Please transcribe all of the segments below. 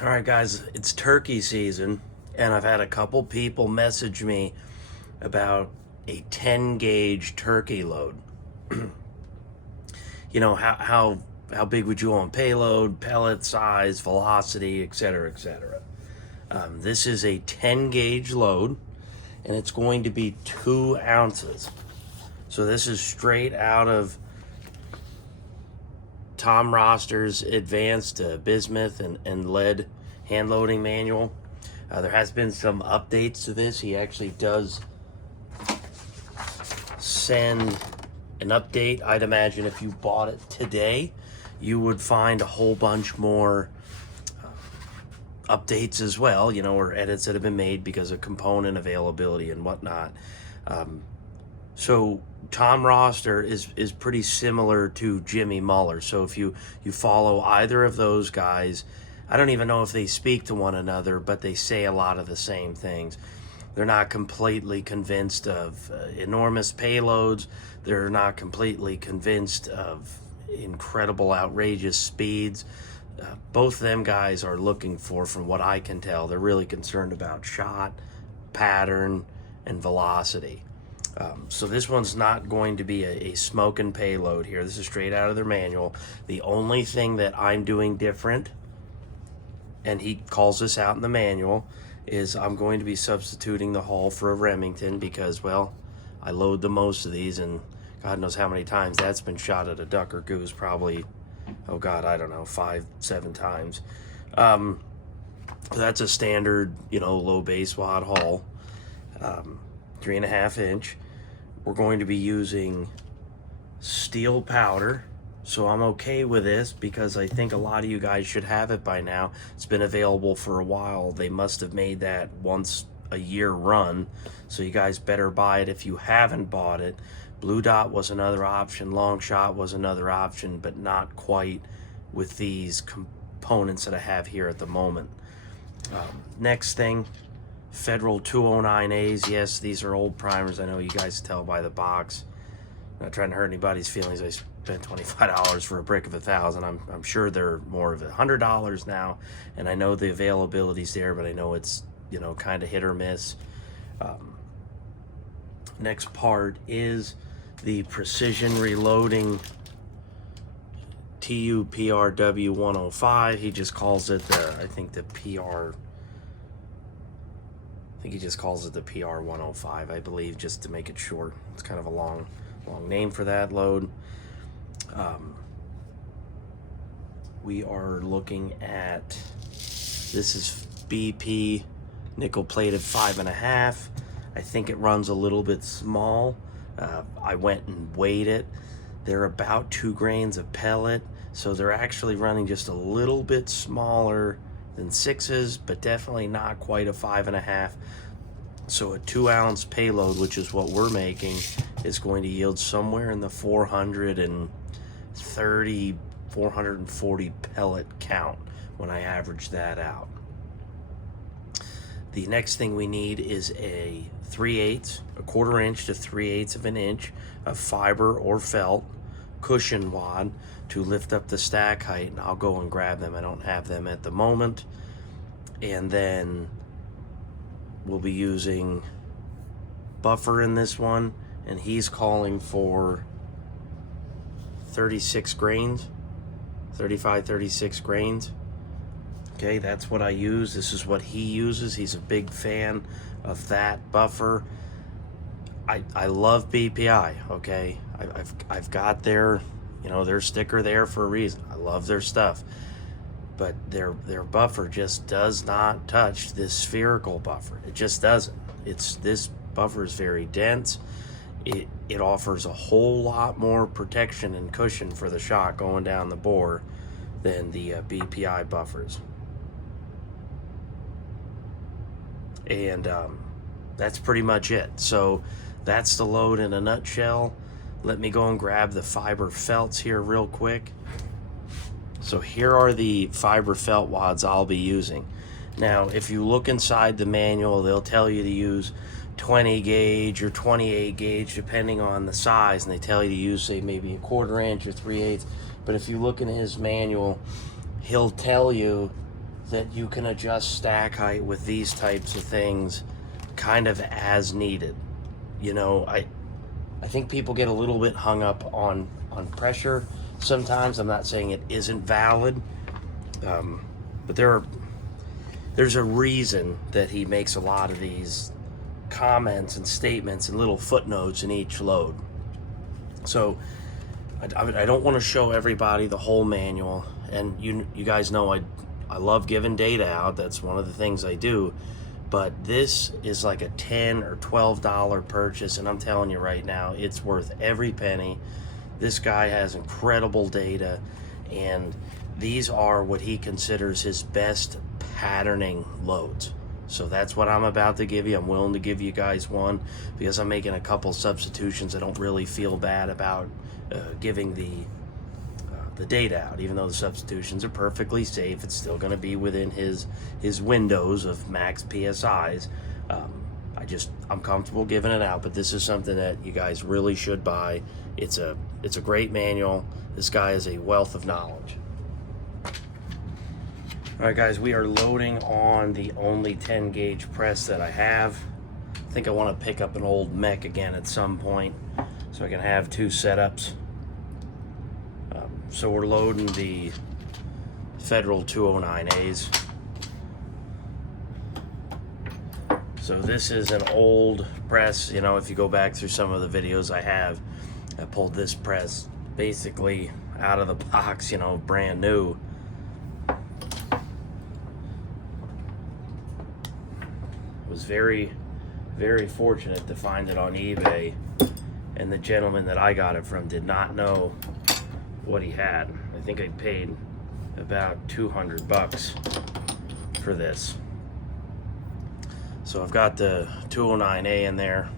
All right, guys, it's turkey season, and I've had a couple people message me about a 10 gauge turkey load. You know, how big would you want payload, pellet size, velocity, etc., etc. This is a 10 gauge load, and it's going to be 2 ounces. So this is straight out of Tom Roster's advanced bismuth and lead hand loading manual. There has been some updates to this. He actually does send an update. I'd imagine if you bought it today, you would find a whole bunch more updates as well, you know, or edits that have been made because of component availability and whatnot. So Tom Roster is pretty similar to Jimmy Muller. So if you follow either of those guys, I don't even know if they speak to one another, but they say a lot of the same things. They're not completely convinced of enormous payloads. They're not completely convinced of incredible, outrageous speeds. Both of them guys are looking for, from what I can tell, they're really concerned about shot, pattern, and velocity. So this one's not going to be a smoking payload here. This is straight out of their manual. The only thing that I'm doing different, and he calls this out in the manual, is I'm going to be substituting the hull for a Remington because, well, I load the most of these, and God knows how many times that's been shot at a duck or goose, probably, oh God, I don't know, 5-7 times. So that's a standard, you know, low base wad hull, 3.5 inch. We're going to be using steel powder, so I'm okay with this because I think a lot of you guys should have it by now. It's been available for a while. They must have made that once a year run, so you guys better buy it if you haven't bought it. Blue dot was another option, long shot was another option, but not quite with these components that I have here at the moment. Next thing, Federal 209As. Yes, these are old primers. I know you guys tell by the box. I'm not trying to hurt anybody's feelings. I spent $25 for a brick of 1,000. I'm sure they're more of $100 now, and I know the availability's there, but I know it's, you know, kind of hit or miss. Next part is the precision reloading TUPRW 105. He just calls it the, I think he just calls it the PR 105, I believe, just to make it short. It's kind of a long name for that load. We are looking at, this is BP nickel plated 5.5. I think it runs a little bit small. I went and weighed it. They're about 2 grains of pellet, so they're actually running just a little bit smaller than 6s, but definitely not quite a 5.5. So a 2 ounce payload, which is what we're making, is going to yield somewhere in the 430, 440 pellet count when I average that out. The next thing we need is a 3/8, a 1/4 inch to 3/8 of an inch of fiber or felt cushion wad to lift up the stack height, and I'll go and grab them. I don't have them at the moment. And then we'll be using buffer in this one, and he's calling for 36 grains, 35, 36 grains. Okay, that's what I use. This is what he uses. He's a big fan of that buffer. I love BPI, okay? I've got their, you know, their sticker there for a reason. I love their stuff. But their buffer just does not touch this spherical buffer. It just doesn't. This buffer is very dense. It offers a whole lot more protection and cushion for the shot going down the bore than the BPI buffers. And that's pretty much it. So that's the load in a nutshell. Let me go and grab the fiber felts here real quick. So here are the fiber felt wads I'll be using. Now, if you look inside the manual, they'll tell you to use 20 gauge or 28 gauge, depending on the size, and they tell you to use, say, maybe a 1/4 inch or 3/8. But if you look in his manual, he'll tell you that you can adjust stack height with these types of things kind of as needed. You know, I think people get a little bit hung up on pressure sometimes. I'm not saying it isn't valid, but there's a reason that he makes a lot of these comments and statements and little footnotes in each load. So I don't want to show everybody the whole manual, and you guys know I love giving data out. That's one of the things I do. But this is like a $10 or $12 purchase, and I'm telling you right now, it's worth every penny. This guy has incredible data, and these are what he considers his best patterning loads. So that's what I'm about to give you. I'm willing to give you guys one because I'm making a couple substitutions. I don't really feel bad about giving the data out. Even though the substitutions are perfectly safe, it's still going to be within his windows of max PSIs. I'm comfortable giving it out, but this is something that you guys really should buy. It's a great manual. This guy is a wealth of knowledge. All right, guys, we are loading on the only 10 gauge press that I have. I think I want to pick up an old mech again at some point so I can have two setups. So we're loading the Federal 209As. So this is an old press. You know, if you go back through some of the videos I pulled this press basically out of the box, you know, brand new. Was very, very fortunate to find it on eBay, and the gentleman that I got it from did not know what he had. I think I paid about 200 bucks for this. So I've got the 209A in there.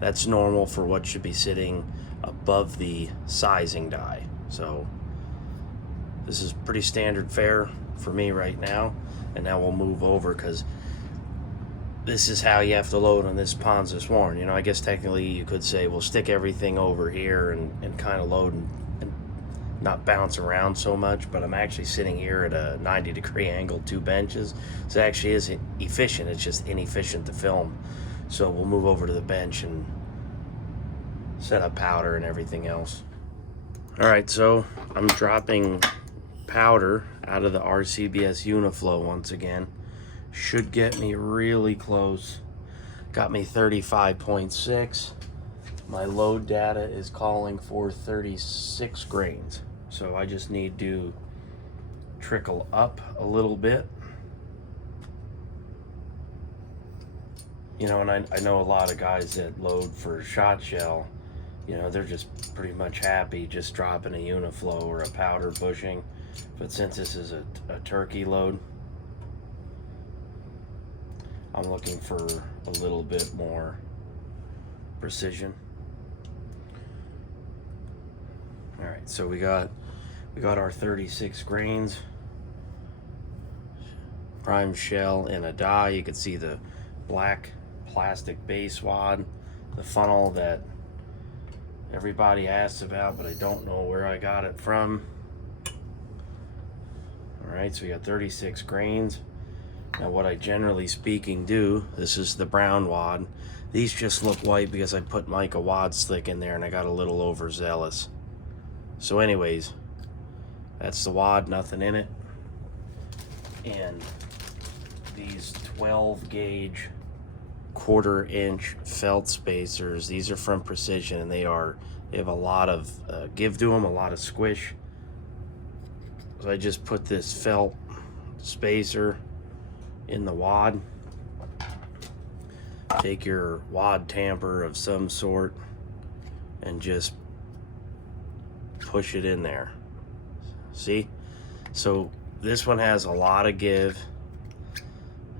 That's normal for what should be sitting above the sizing die. So this is pretty standard fare for me right now. And now we'll move over because this is how you have to load on this Ponzus Warren. You know, I guess technically you could say, well, stick everything over here and kind of load and not bounce around so much, but I'm actually sitting here at a 90-degree angle, 2 benches. So it actually is efficient. It's just inefficient to film. So we'll move over to the bench and set up powder and everything else. All right, so I'm dropping powder out of the RCBS Uniflow once again. Should get me really close. Got me 35.6. My load data is calling for 36 grains. So I just need to trickle up a little bit. You know, and I know a lot of guys that load for shot shell, you know, they're just pretty much happy just dropping a Uniflow or a powder bushing. But since this is a turkey load, I'm looking for a little bit more precision. All right, so we got our 36 grains, prime shell in a die. You can see the black plastic base wad, the funnel that everybody asks about, but I don't know where I got it from. All right, so we got 36 grains. Now what I generally speaking do, this is the brown wad. These just look white because I put mica wad slick in there and I got a little overzealous. So anyways, that's the wad, nothing in it. And these 12 gauge 1/4 inch felt spacers, these are from Precision, and they have a lot of give to them, a lot of squish. So I just put this felt spacer in the wad. Take your wad tamper of some sort and just push it in there. See? So this one has a lot of give,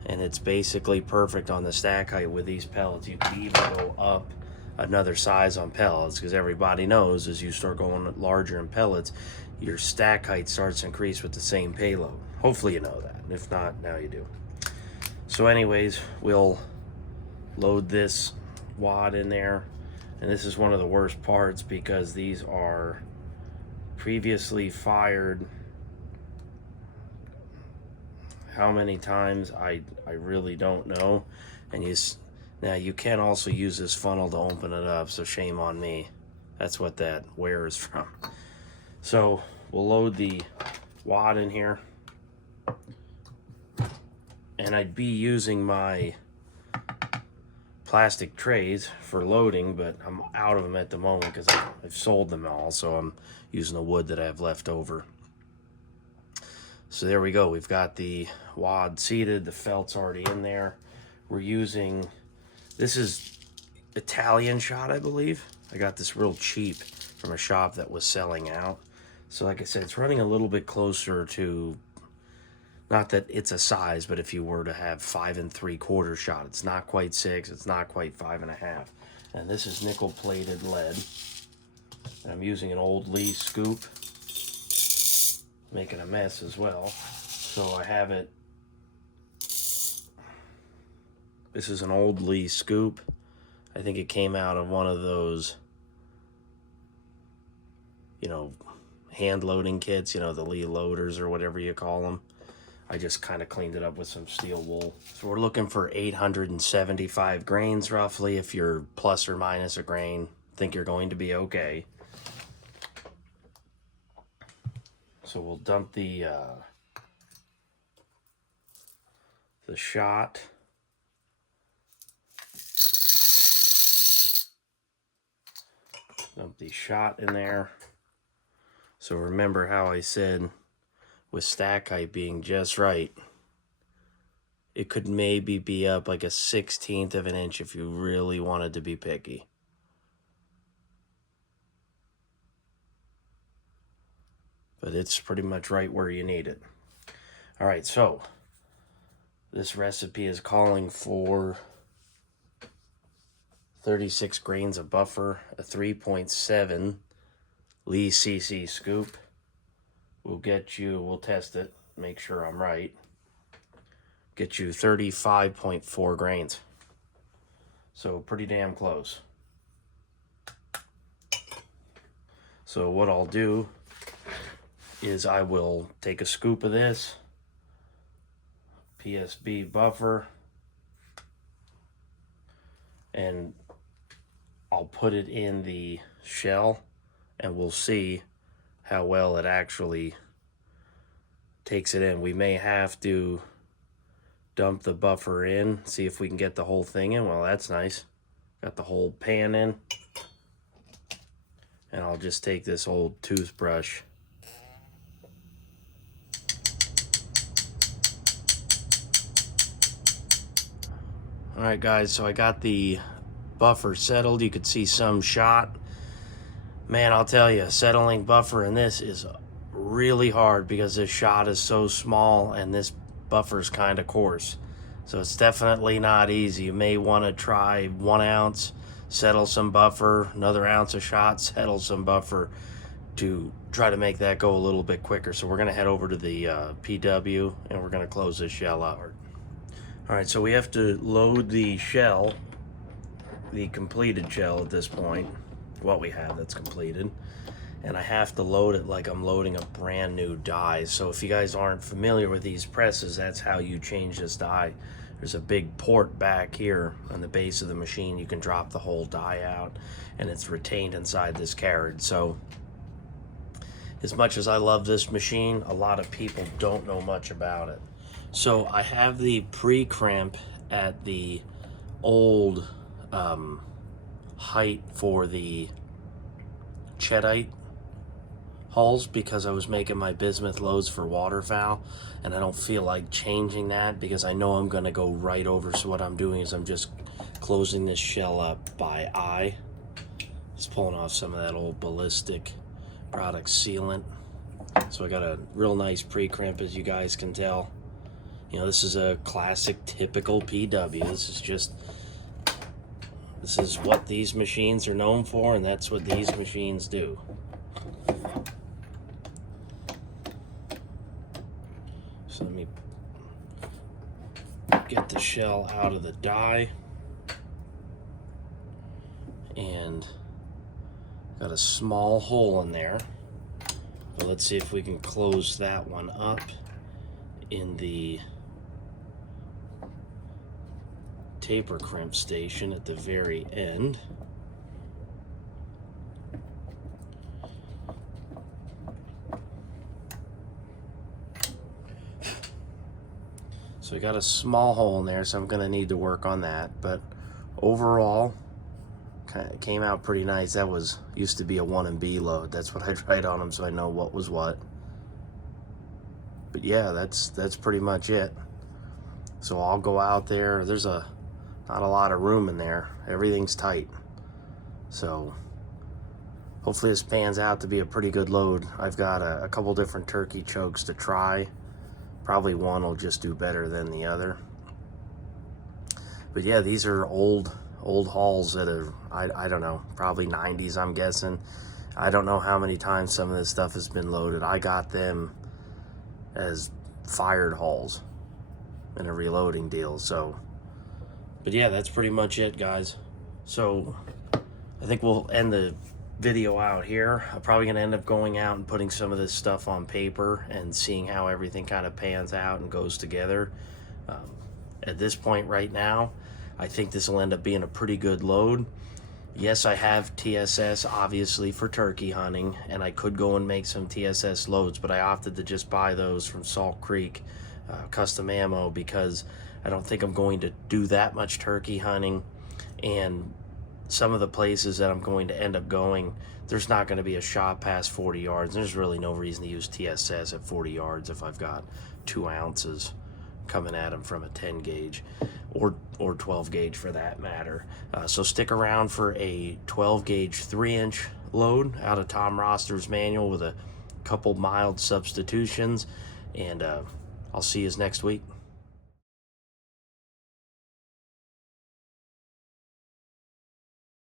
and it's basically perfect on the stack height with these pellets. You can even go up another size on pellets, because everybody knows as you start going larger in pellets, your stack height starts to increase with the same payload. Hopefully you know that. If not, now you do. So anyways, we'll load this wad in there. And this is one of the worst parts because these are previously fired. how many times, I really don't know. And now you can also use this funnel to open it up, so shame on me. That's what that wear is from. So we'll load the wad in here, and I'd be using my plastic trays for loading, but I'm out of them at the moment because I've sold them all, so I'm using the wood that I have left over. So there we go. We've got the wad seated, the felt's already in there. We're using, this is Italian shot, I believe. I got this real cheap from a shop that was selling out. So like I said, it's running a little bit closer to, not that it's a size, but if you were to have 5 3/4 shot, it's not quite 6, it's not quite 5 1/2. And this is nickel plated lead. And I'm using an old Lee scoop, making a mess as well. So I have it, this is an old Lee scoop. I think it came out of one of those, you know, hand loading kits, you know, the Lee loaders or whatever you call them. I just kind of cleaned it up with some steel wool. So we're looking for 875 grains roughly. If you're plus or minus a grain, think you're going to be okay. So we'll dump the shot. Dump the shot in there. So remember how I said with stack height being just right, it could maybe be up like a 1/16 of an inch if you really wanted to be picky. But it's pretty much right where you need it. All right, so this recipe is calling for 36 grains of buffer, a 3.7 Lee CC scoop. We'll test it, make sure I'm right. Get you 35.4 grains. So pretty damn close. So what I'll do is I will take a scoop of this PSB buffer and I'll put it in the shell, and we'll see how well it actually takes it in. We may have to dump the buffer in, see if we can get the whole thing in. Well, that's nice. Got the whole pan in. And I'll just take this old toothbrush. Alright guys, so I got the buffer settled. You could see some shot. Man, I'll tell you, settling buffer in this is really hard because this shot is so small and this buffer's kind of coarse. So it's definitely not easy. You may want to try 1 ounce, settle some buffer, another ounce of shot, settle some buffer to try to make that go a little bit quicker. So we're going to head over to the PW and we're going to close this shell out. All right, so we have to load the shell, the completed shell at this point, what we have that's completed, and I have to load it like I'm loading a brand new die. So if you guys aren't familiar with these presses, that's how you change this die. There's a big port back here on the base of the machine. You can drop the whole die out and it's retained inside this carriage. So as much as I love this machine, a lot of people don't know much about it. So I have the pre-crimp at the old height for the Cheddite hulls because I was making my bismuth loads for waterfowl, and I don't feel like changing that because I know I'm going to go right over. So what I'm doing is I'm just closing this shell up by eye. Just pulling off some of that old ballistic product sealant. So I got a real nice pre-crimp, as you guys can tell. You know, this is a classic, typical PW. This is what these machines are known for, and that's what these machines do. So let me get the shell out of the die. And got a small hole in there. But let's see if we can close that one up in the taper crimp station at the very end. So I got a small hole in there, so I'm gonna need to work on that, but overall kind of came out pretty nice. That was used to be a 1B load. That's what I tried on them, so I know what was what. But yeah, that's pretty much it. So I'll go out there. There's not a lot of room in there. Everything's tight. So hopefully this pans out to be a pretty good load. I've got a couple different turkey chokes to try. Probably one will just do better than the other. But yeah, these are old hulls that are, I don't know, probably 90s, I'm guessing. I don't know how many times some of this stuff has been loaded. I got them as fired hulls in a reloading deal. So, but yeah, that's pretty much it, guys. So I think we'll end the video out here. I'm probably gonna end up going out and putting some of this stuff on paper and seeing how everything kind of pans out and goes together. At this point right now, I think this will end up being a pretty good load. Yes, I have TSS obviously for turkey hunting, and I could go and make some TSS loads, but I opted to just buy those from Salt Creek Custom Ammo because I don't think I'm going to do that much turkey hunting, and some of the places that I'm going to end up going, there's not going to be a shot past 40 yards. There's really no reason to use TSS at 40 yards if I've got 2 ounces coming at them from a 10 gauge or 12 gauge for that matter. So stick around for a 12 gauge 3-inch load out of Tom Roster's manual with a couple mild substitutions, and I'll see you next week.